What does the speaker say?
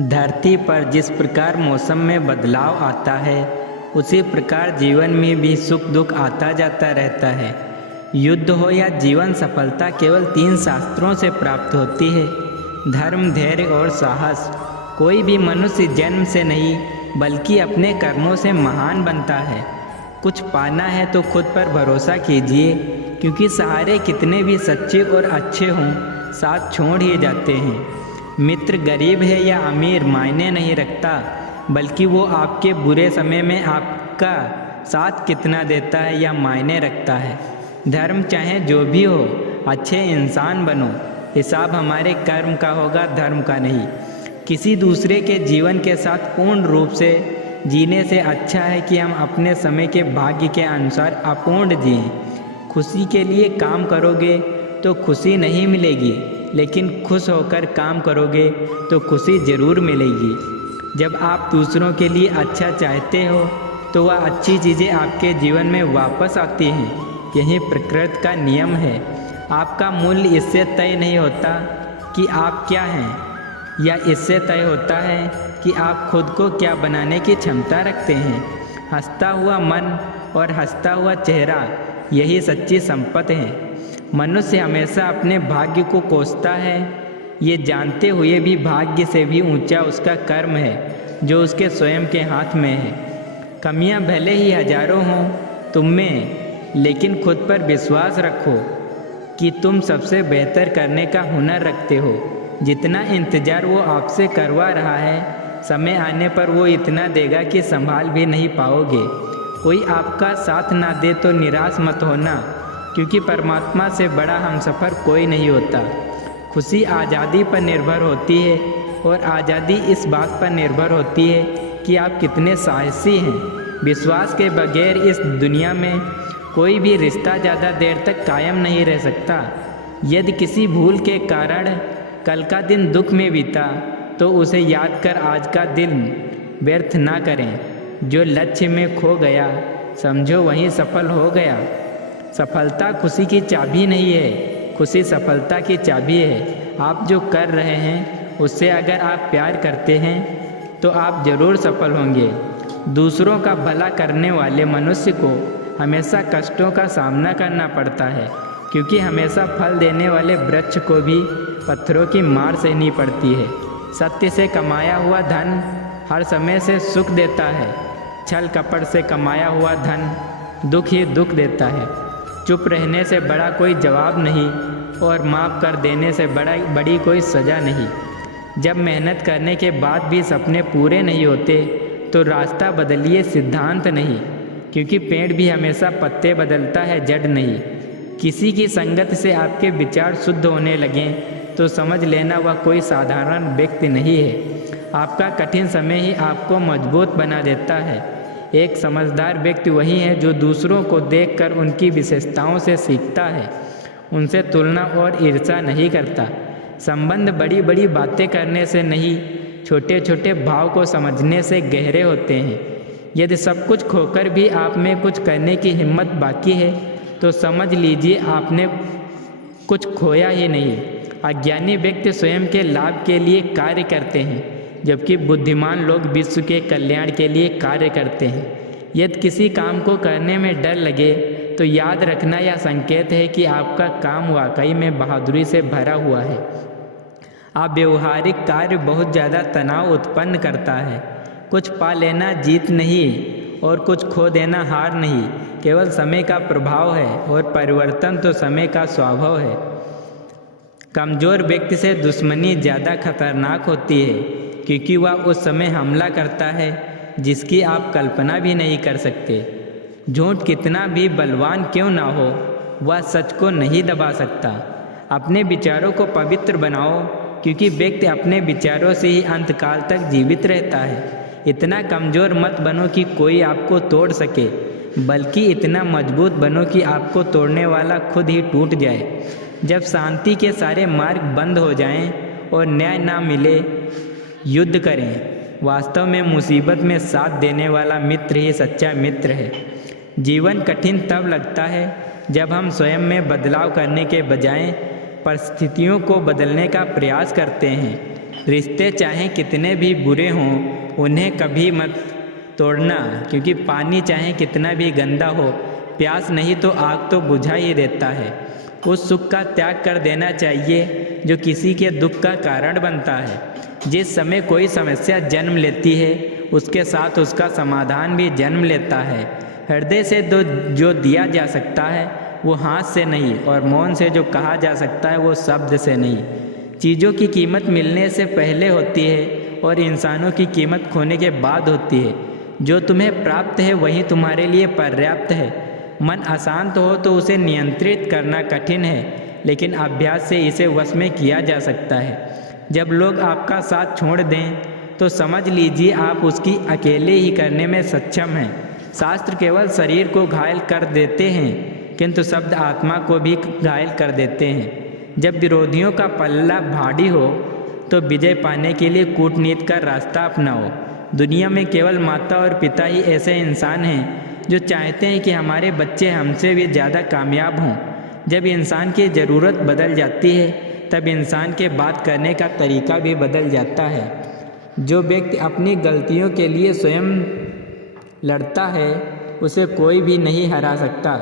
धरती पर जिस प्रकार मौसम में बदलाव आता है, उसी प्रकार जीवन में भी सुख दुख आता जाता रहता है। युद्ध हो या जीवन सफलता केवल 3 शास्त्रों से प्राप्त होती है: धर्म, धैर्य और साहस। कोई भी मनुष्य जन्म से नहीं बल्कि अपने कर्मों से महान बनता है। कुछ पाना है तो खुद पर भरोसा कीजिए, क्योंकि सहारे कितने भी सच्चे और अच्छे हों, साथ छोड़ ही जाते हैं। मित्र गरीब है या अमीर मायने नहीं रखता, बल्कि वो आपके बुरे समय में आपका साथ कितना देता है या मायने रखता है। धर्म चाहे जो भी हो, अच्छे इंसान बनो। हिसाब हमारे कर्म का होगा, धर्म का नहीं। किसी दूसरे के जीवन के साथ पूर्ण रूप से जीने से अच्छा है कि हम अपने समय के भाग्य के अनुसार अपूर्ण जिएं। खुशी के लिए काम करोगे तो खुशी नहीं मिलेगी, लेकिन खुश होकर काम करोगे तो खुशी ज़रूर मिलेगी। जब आप दूसरों के लिए अच्छा चाहते हो तो वह अच्छी चीज़ें आपके जीवन में वापस आती हैं। यही प्रकृति का नियम है। आपका मूल्य इससे तय नहीं होता कि आप क्या हैं, या इससे तय होता है कि आप खुद को क्या बनाने की क्षमता रखते हैं। हंसता हुआ मन और हंसता हुआ चेहरा, यही सच्ची संपत्ति है। मनुष्य हमेशा अपने भाग्य को कोसता है, ये जानते हुए भी भाग्य से भी ऊंचा उसका कर्म है जो उसके स्वयं के हाथ में है। कमियां भले ही हजारों हों तुम में, लेकिन खुद पर विश्वास रखो कि तुम सबसे बेहतर करने का हुनर रखते हो। जितना इंतज़ार वो आपसे करवा रहा है, समय आने पर वो इतना देगा कि संभाल भी नहीं पाओगे। कोई आपका साथ ना दे तो निराश मत होना, क्योंकि परमात्मा से बड़ा हमसफ़र कोई नहीं होता। खुशी आज़ादी पर निर्भर होती है, और आज़ादी इस बात पर निर्भर होती है कि आप कितने साहसी हैं। विश्वास के बगैर इस दुनिया में कोई भी रिश्ता ज़्यादा देर तक कायम नहीं रह सकता। यदि किसी भूल के कारण कल का दिन दुख में बीता, तो उसे याद कर आज का दिन व्यर्थ ना करें। जो लक्ष्य में खो गया, समझो वहीं सफल हो गया। सफलता खुशी की चाबी नहीं है, खुशी सफलता की चाबी है। आप जो कर रहे हैं उससे अगर आप प्यार करते हैं तो आप ज़रूर सफल होंगे। दूसरों का भला करने वाले मनुष्य को हमेशा कष्टों का सामना करना पड़ता है, क्योंकि हमेशा फल देने वाले वृक्ष को भी पत्थरों की मार सहनी पड़ती है। सत्य से कमाया हुआ धन हर समय से सुख देता है, छल कपट से कमाया हुआ धन दुख ही दुख देता है। चुप रहने से बड़ा कोई जवाब नहीं, और माफ़ कर देने से बड़ी कोई सज़ा नहीं। जब मेहनत करने के बाद भी सपने पूरे नहीं होते तो रास्ता बदलिए, सिद्धांत नहीं, क्योंकि पेड़ भी हमेशा पत्ते बदलता है, जड़ नहीं। किसी की संगत से आपके विचार शुद्ध होने लगें तो समझ लेना वह कोई साधारण व्यक्ति नहीं है। आपका कठिन समय ही आपको मजबूत बना देता है। एक समझदार व्यक्ति वही है जो दूसरों को देखकर उनकी विशेषताओं से सीखता है, उनसे तुलना और ईर्ष्या नहीं करता। संबंध बड़ी बड़ी बातें करने से नहीं, छोटे छोटे भाव को समझने से गहरे होते हैं। यदि सब कुछ खोकर भी आप में कुछ करने की हिम्मत बाकी है तो समझ लीजिए आपने कुछ खोया ही नहीं। अज्ञानी व्यक्ति स्वयं के लाभ के लिए कार्य करते हैं, जबकि बुद्धिमान लोग विश्व के कल्याण के लिए कार्य करते हैं। यदि किसी काम को करने में डर लगे तो याद रखना यह संकेत है कि आपका काम वाकई में बहादुरी से भरा हुआ है। अव्यवहारिक कार्य बहुत ज़्यादा तनाव उत्पन्न करता है। कुछ पा लेना जीत नहीं और कुछ खो देना हार नहीं, केवल समय का प्रभाव है, और परिवर्तन तो समय का स्वभाव है। कमज़ोर व्यक्ति से दुश्मनी ज़्यादा खतरनाक होती है, क्योंकि वह उस समय हमला करता है जिसकी आप कल्पना भी नहीं कर सकते। झूठ कितना भी बलवान क्यों ना हो, वह सच को नहीं दबा सकता। अपने विचारों को पवित्र बनाओ, क्योंकि व्यक्ति अपने विचारों से ही अंतकाल तक जीवित रहता है। इतना कमज़ोर मत बनो कि कोई आपको तोड़ सके, बल्कि इतना मजबूत बनो कि आपको तोड़ने वाला खुद ही टूट जाए। जब शांति के सारे मार्ग बंद हो जाएं और न्याय ना मिले, युद्ध करें। वास्तव में मुसीबत में साथ देने वाला मित्र ही सच्चा मित्र है। जीवन कठिन तब लगता है जब हम स्वयं में बदलाव करने के बजाय परिस्थितियों को बदलने का प्रयास करते हैं। रिश्ते चाहे कितने भी बुरे हों उन्हें कभी मत तोड़ना, क्योंकि पानी चाहे कितना भी गंदा हो, प्यास नहीं तो आग तो बुझा ही देता है। उस सुख का त्याग कर देना चाहिए जो किसी के दुख का कारण बनता है। जिस समय कोई समस्या जन्म लेती है उसके साथ उसका समाधान भी जन्म लेता है। हृदय से जो दिया जा सकता है वो हाथ से नहीं, और मौन से जो कहा जा सकता है वो शब्द से नहीं। चीज़ों की कीमत मिलने से पहले होती है और इंसानों की कीमत खोने के बाद होती है। जो तुम्हें प्राप्त है वही तुम्हारे लिए पर्याप्त है। मन अशांत हो तो उसे नियंत्रित करना कठिन है, लेकिन अभ्यास से इसे वश में किया जा सकता है। जब लोग आपका साथ छोड़ दें तो समझ लीजिए आप उसकी अकेले ही करने में सक्षम हैं। शास्त्र केवल शरीर को घायल कर देते हैं, किंतु शब्द आत्मा को भी घायल कर देते हैं। जब विरोधियों का पल्ला भारी हो तो विजय पाने के लिए कूटनीति का रास्ता अपनाओ। दुनिया में केवल माता और पिता ही ऐसे इंसान हैं जो चाहते हैं कि हमारे बच्चे हमसे भी ज़्यादा कामयाब हों। जब इंसान की ज़रूरत बदल जाती है तब इंसान के बात करने का तरीका भी बदल जाता है। जो व्यक्ति अपनी गलतियों के लिए स्वयं लड़ता है उसे कोई भी नहीं हरा सकता।